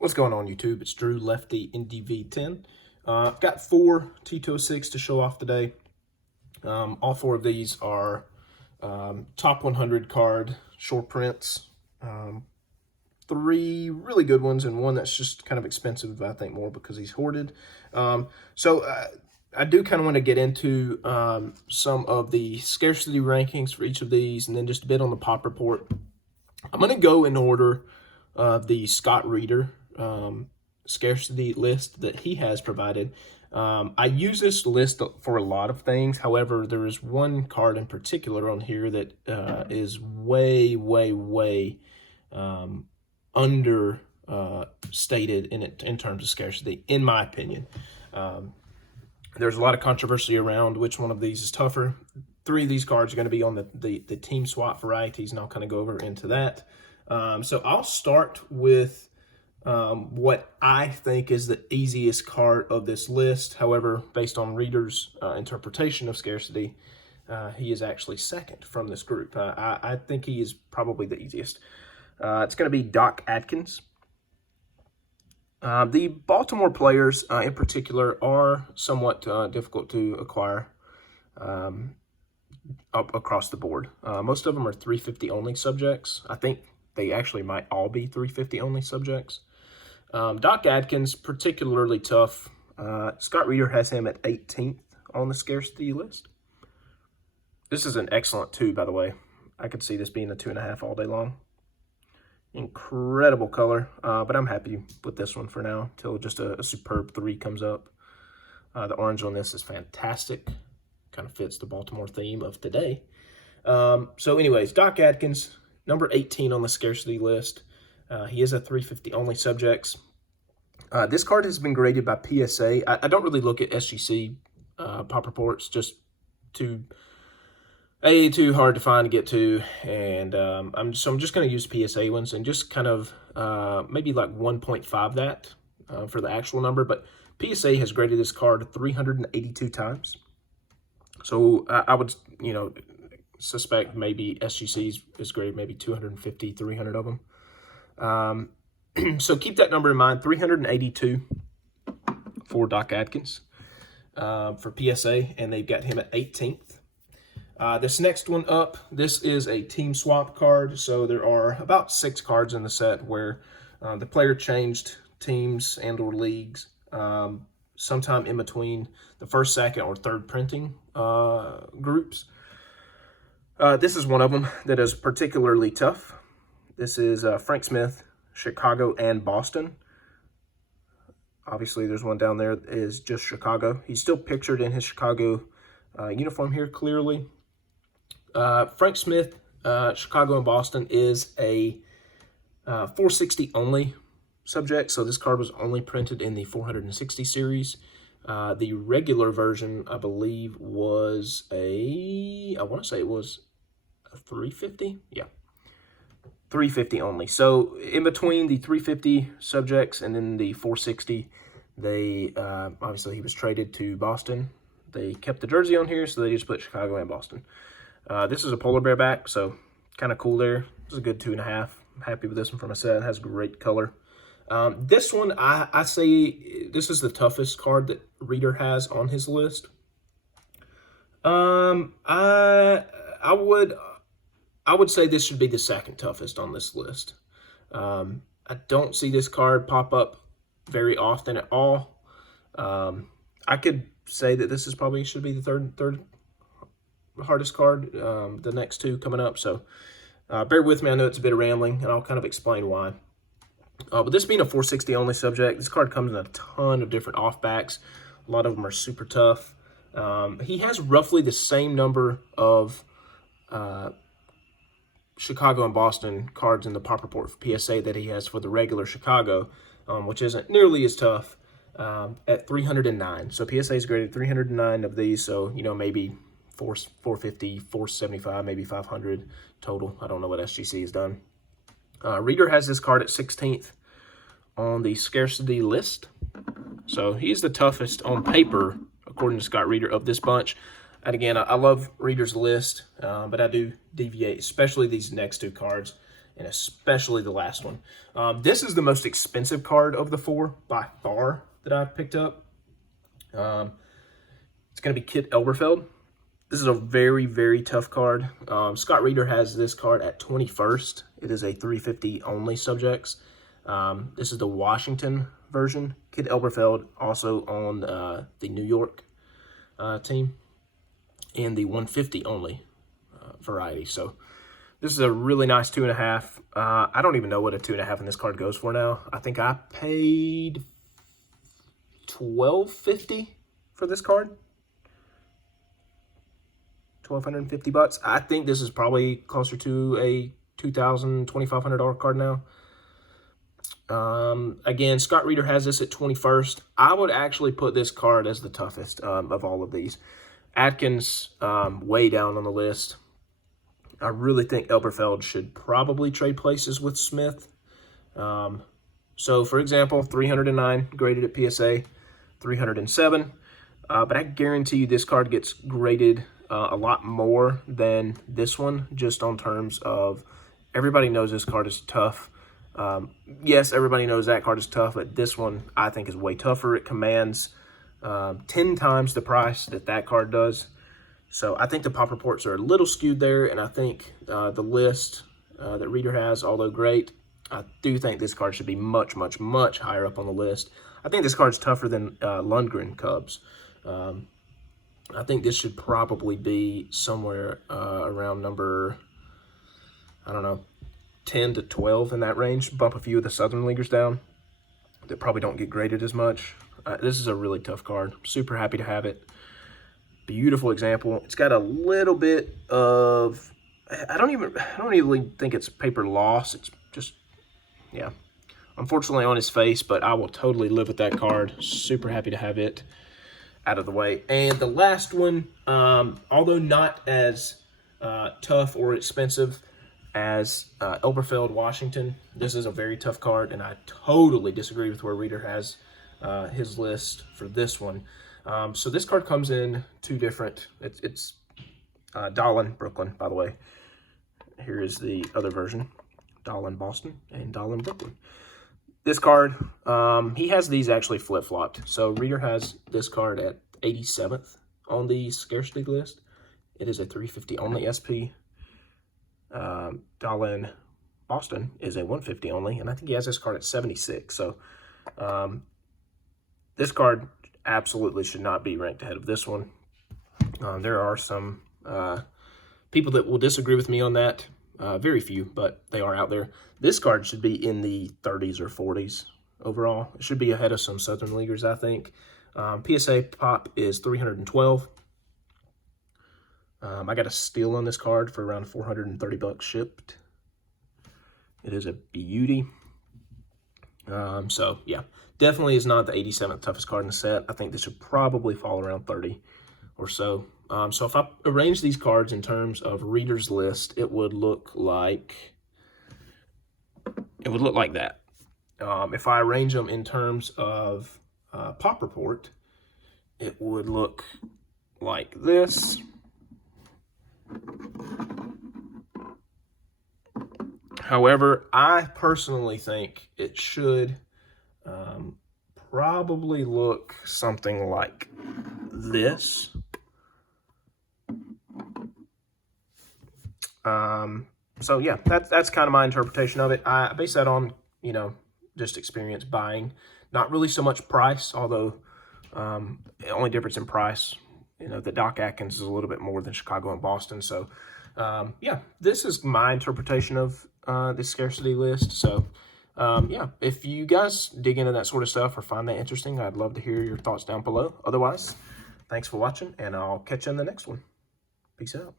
What's going on, YouTube? It's Drew, Lefty, NDV10. I've got 4 T206 to show off today. All 4 of these are top 100 card short prints. 3 really good ones and one that's just kind of expensive, I think, more because he's hoarded. I do kind of want to get into some of the scarcity rankings for each of these and then just a bit on the pop report. I'm going to go in order of the Scott Reeder scarcity list that he has provided. I use this list for a lot of things. However, there is one card in particular on here that is way understated in terms of scarcity, in my opinion. There's a lot of controversy around which one of these is tougher. 3 of these cards are going to be on the team swap varieties, and I'll kind of go over into that. So I'll start with what I think is the easiest card of this list. However, based on Reeder's interpretation of scarcity, he is actually second from this group. I think he is probably the easiest. It's going to be Doc Atkins. The Baltimore players in particular are somewhat difficult to acquire up across the board. Most of them are 350 only subjects. I think they actually might all be 350 only subjects. Doc Atkins, particularly tough. Scott Reeder has him at 18th on the scarcity list. This is an excellent 2, by the way. I could see this being a 2.5 all day long. Incredible color, but I'm happy with this one for now till just a superb 3 comes up. The orange on this is fantastic. Kind of fits the Baltimore theme of today. So anyways, Doc Atkins, number 18 on the scarcity list. He is a 350 only subjects. This card has been graded by PSA. I don't really look at SGC pop reports, just too hard to find to get to, and I'm just going to use PSA ones and just kind of maybe like 1.5 that for the actual number. But PSA has graded this card 382 times. So I would, suspect maybe SGC is graded maybe 250, 300 of them. So keep that number in mind, 382 for Doc Atkins for PSA, and they've got him at 18th. This next one up, this is a team swap card. So there are about 6 cards in the set where the player changed teams and or leagues sometime in between the first, second, or third printing groups. This is one of them that is particularly tough. This is Frank Smith, Chicago, and Boston. Obviously, there's one down there that is just Chicago. He's still pictured in his Chicago uniform here clearly. Frank Smith, Chicago and Boston is a 460 only subject. So this card was only printed in the 460 series. The regular version, I believe, was I want to say it was a 350. Yeah, 350 only. So in between the 350 subjects and then the 460, they obviously he was traded to Boston. They kept the jersey on here, so they just put Chicago and Boston. This is a polar bear back, so kind of cool there. This is a good 2.5. I'm happy with this one for my set. It has great color. This one, I say this is the toughest card that Reeder has on his list. I would say this should be the second toughest on this list. I don't see this card pop up very often at all. I could say that this is probably should be the third hardest card, the next 2 coming up. So bear with me. I know it's a bit of rambling, and I'll kind of explain why. But this being a 460 only subject, this card comes in a ton of different off-backs. A lot of them are super tough. He has roughly the same number of Chicago and Boston cards in the pop report for PSA that he has for the regular Chicago, which isn't nearly as tough, at 309. So PSA is graded 309 of these, so, maybe 450, 475, maybe 500 total. I don't know what SGC has done. Reeder has this card at 16th on the scarcity list. So he's the toughest on paper, according to Scott Reeder, of this bunch. And again, I love Reeder's list, but I do deviate, especially these next 2 cards. and especially the last one. This is the most expensive card of the 4 by far that I've picked up. It's going to be Kit Elberfeld. This is a very, very tough card. Scott Reeder has this card at 21st. It is a 350 only subjects. This is the Washington version. Kit Elberfeld also on the New York team, and the 150 only variety. So this is a really nice 2.5. I don't even know what a 2.5 in this card goes for now. I think I paid $12.50 for this card. $1,250. I think this is probably closer to a $2,000, $2,500 card now. Again, Scott Reeder has this at 21st. I would actually put this card as the toughest of all of these. Atkins, way down on the list. I really think Elberfeld should probably trade places with Smith. So, for example, 309 graded at PSA, 307. But I guarantee you this card gets graded a lot more than this one, just on terms of everybody knows this card is tough. Yes, everybody knows that card is tough, but this one I think is way tougher. It commands 10 times the price that card does. So I think the pop reports are a little skewed there, and I think the list that Reeder has, although great, I do think this card should be much, much, much higher up on the list. I think this card's tougher than Lundgren Cubs. I think this should probably be somewhere around number, I don't know, 10 to 12 in that range. Bump a few of the Southern Leaguers down that probably don't get graded as much. This is a really tough card. Super happy to have it. Beautiful example. It's got a little bit of, I don't even think it's paper loss. It's just, yeah, unfortunately on his face, but I will totally live with that card. Super happy to have it out of the way. And the last one, although not as tough or expensive as Elberfeld Washington, this is a very tough card, and I totally disagree with where Reeder has his list for this one. So this card comes in two different, it's Dahlin Brooklyn, by the way. Here is the other version, Dahlin Boston and Dahlin Brooklyn. This card, he has these actually flip-flopped. So Reeder has this card at 87th on the scarcity list. It is a 350 only SP. Dahlin Boston is a 150 only, and I think he has this card at 76. So this card absolutely should not be ranked ahead of this one. There are some people that will disagree with me on that. Very few, but they are out there. This card should be in the 30s or 40s overall. It should be ahead of some Southern Leaguers, I think. PSA pop is 312. I got a steal on this card for around 430 bucks shipped. It is a beauty. So, yeah, definitely is not the 87th toughest card in the set. I think this should probably fall around 30 or so. So if I arrange these cards in terms of Reeder's list, it would look like that. If I arrange them in terms of pop report, it would look like this. However, I personally think it should probably look something like this. So yeah, that's kind of my interpretation of it. I base that on, just experience buying, not really so much price, although the only difference in price, that Doc Atkins is a little bit more than Chicago and Boston. So yeah, this is my interpretation of this scarcity list. So yeah, if you guys dig into that sort of stuff or find that interesting, I'd love to hear your thoughts down below. Otherwise, thanks for watching, and I'll catch you in the next one. Peace out.